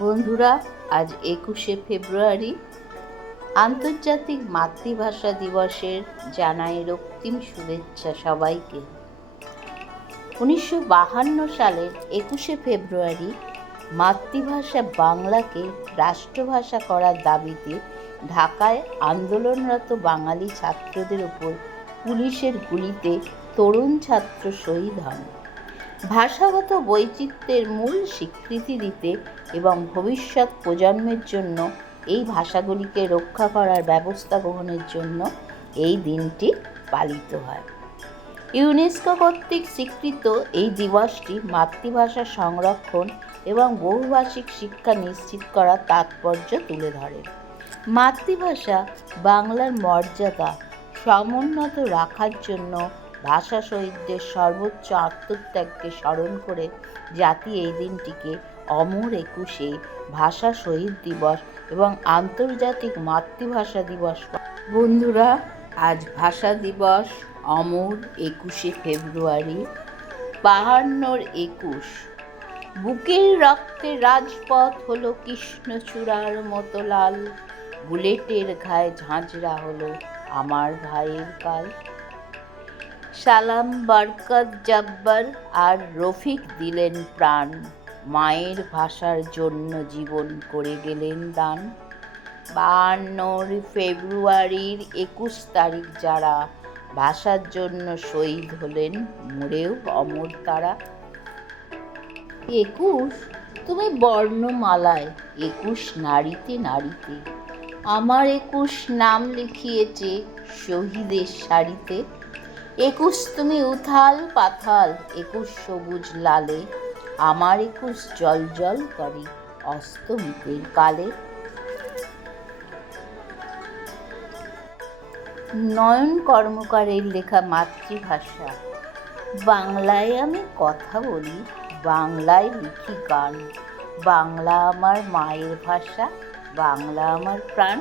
বন্ধুরা, আজ একুশে ফেব্রুয়ারি। আন্তর্জাতিক মাতৃভাষা দিবসের জানাই রক্তিম শুভেচ্ছা সবাইকে। উনিশশো বাহান্ন সালের একুশে ফেব্রুয়ারি মাতৃভাষা বাংলাকে রাষ্ট্রভাষা করার দাবিতে ঢাকায় আন্দোলনরত বাঙালি ছাত্রদের ওপর পুলিশের গুলিতে তরুণ ছাত্র শহীদ হন। ভাষাগত বৈচিত্র্যের মূল স্বীকৃতি দিতে এবং ভবিষ্যৎ প্রজন্মের জন্য এই ভাষাগুলিকে রক্ষা করার ব্যবস্থা গ্রহণের জন্য এই দিনটি পালিত হয়। ইউনেস্কো কর্তৃক স্বীকৃত এই দিবসটি মাতৃভাষা সংরক্ষণ এবং বহুভাষিক শিক্ষা নিশ্চিত করার তাৎপর্য তুলে ধরে। মাতৃভাষা বাংলার মর্যাদা সমুন্নত রাখার জন্য ভাষা শহীদদের সর্বোচ্চ আত্মত্যাগকে স্মরণ করে জাতি এই দিনটিকে অমর একুশে ভাষা শহীদ দিবস এবং আন্তর্জাতিক মাতৃভাষা দিবস বন্ধুরা, আজ ভাষা দিবস অমর একুশে ফেব্রুয়ারি বাহান্নর একুশ। বুকের রক্তে রাজপথ হলো কৃষ্ণচূড়ার মতো লাল। বুলেটের ঘায়ে ঝাঁঝরা হলো আমার ভাইয়ের কাল। সালাম, বারকত, জব্বার আর রফিক দিলেন প্রাণ। মায়ের ভাষার জন্য জীবন করে গেলেন দান। বাহান্নর ফেব্রুয়ারির একুশ তারিখ যারা ভাষার জন্য শহীদ হলেন, মরেও অমর তারা। একুশ? তুমি বর্ণমালায় একুশ নারীতে নারীতে। আমার একুশ নাম লিখিয়েছে শহীদের শাড়িতে একুশ তুমি উথাল পাথাল, একুশ সবুজ লালে, আমার একুশ জল জল করে অস্তমিতের কালে। নয়ন কর্মকারের লেখা মাতৃভাষা, বাংলায় আমি কথা বলি, বাংলায় লিখি গান, বাংলা আমার মায়ের ভাষা, বাংলা আমার প্রাণ।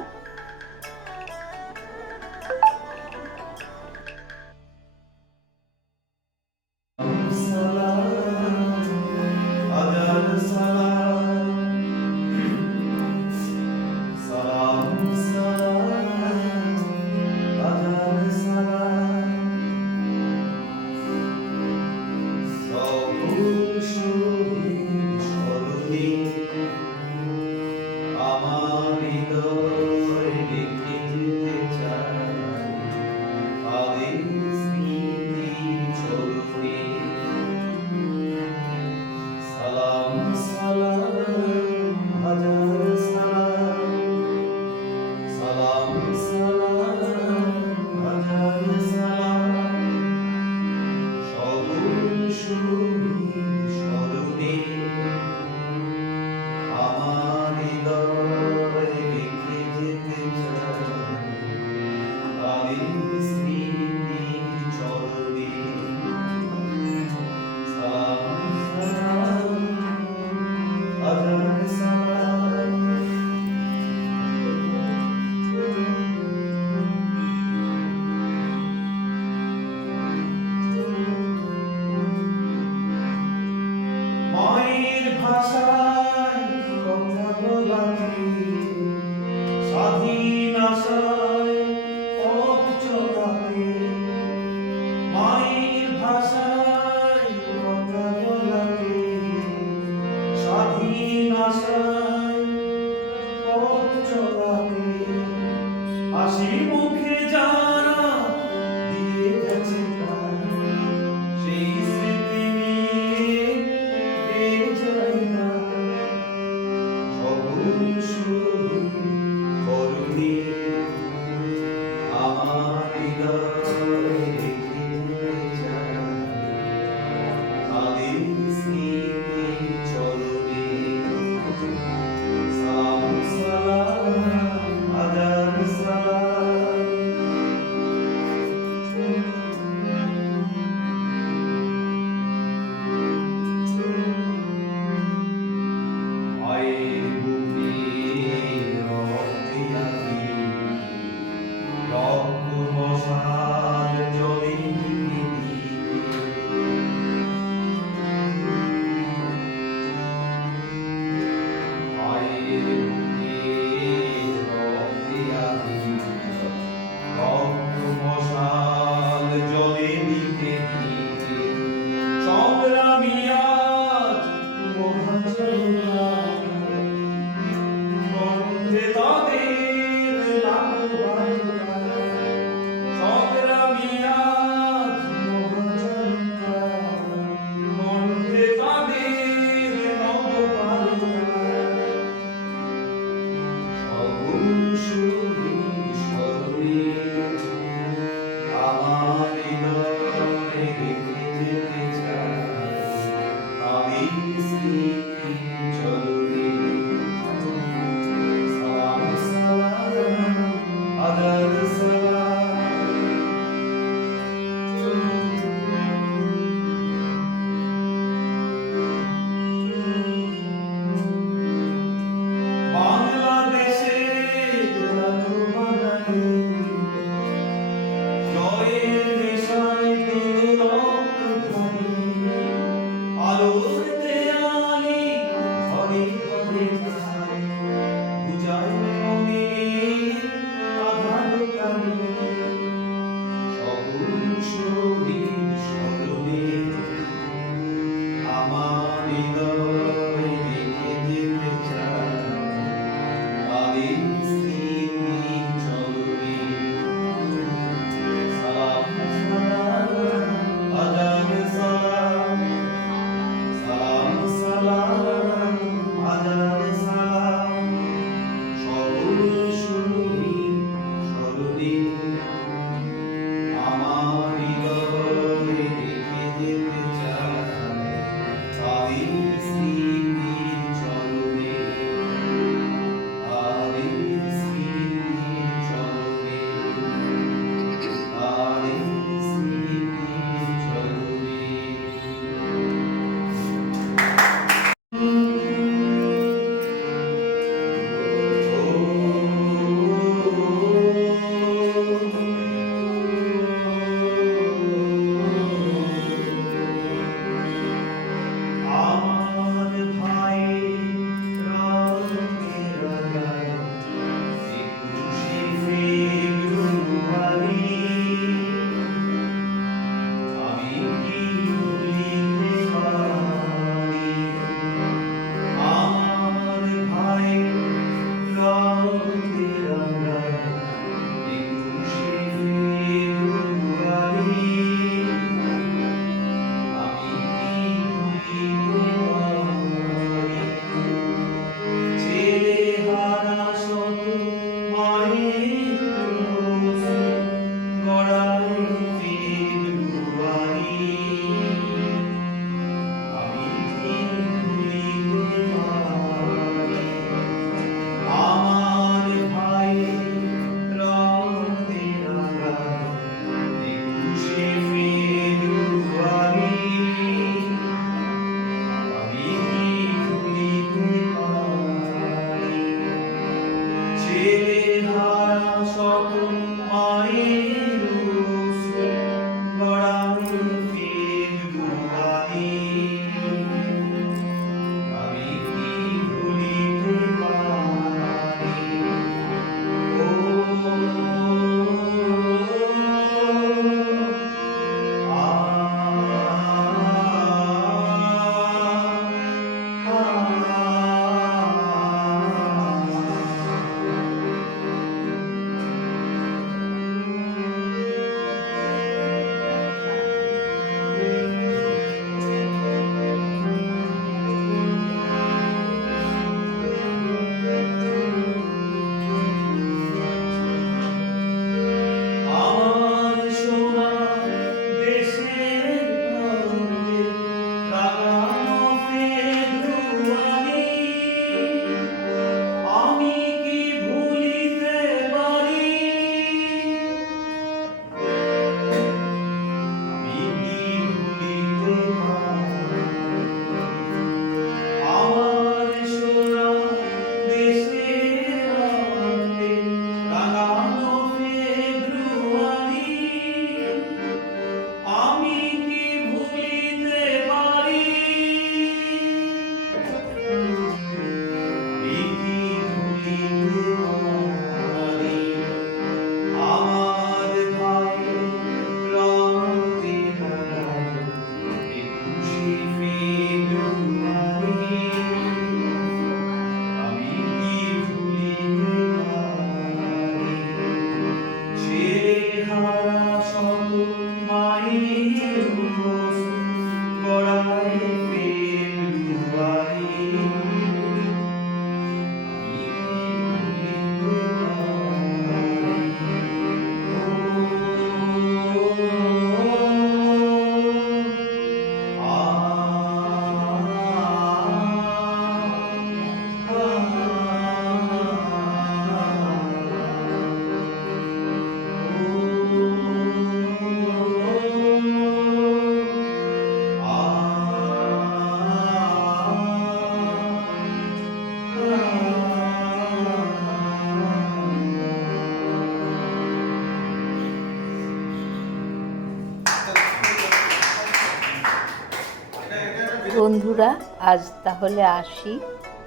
বন্ধুরা, আজ তাহলে আসি।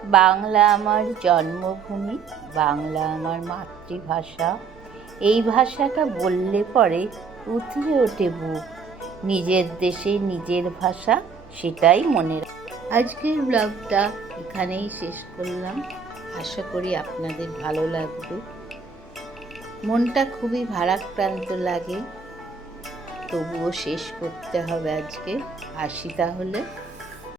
বাংলা আমার জন্মভূমি, বাংলা আমার মাতৃভাষা। এই ভাষাটা বললে পরে উথলে ওঠে বুক। নিজের দেশে নিজের ভাষা, সেটাই মনে আজকের ব্লগটা এখানেই শেষ করলাম। আশা করি আপনাদের ভালো লাগবে। মনটা খুবই ভারাক্রান্ত লাগে। তবুও শেষ করতে হবে আজকে। আসি তাহলে।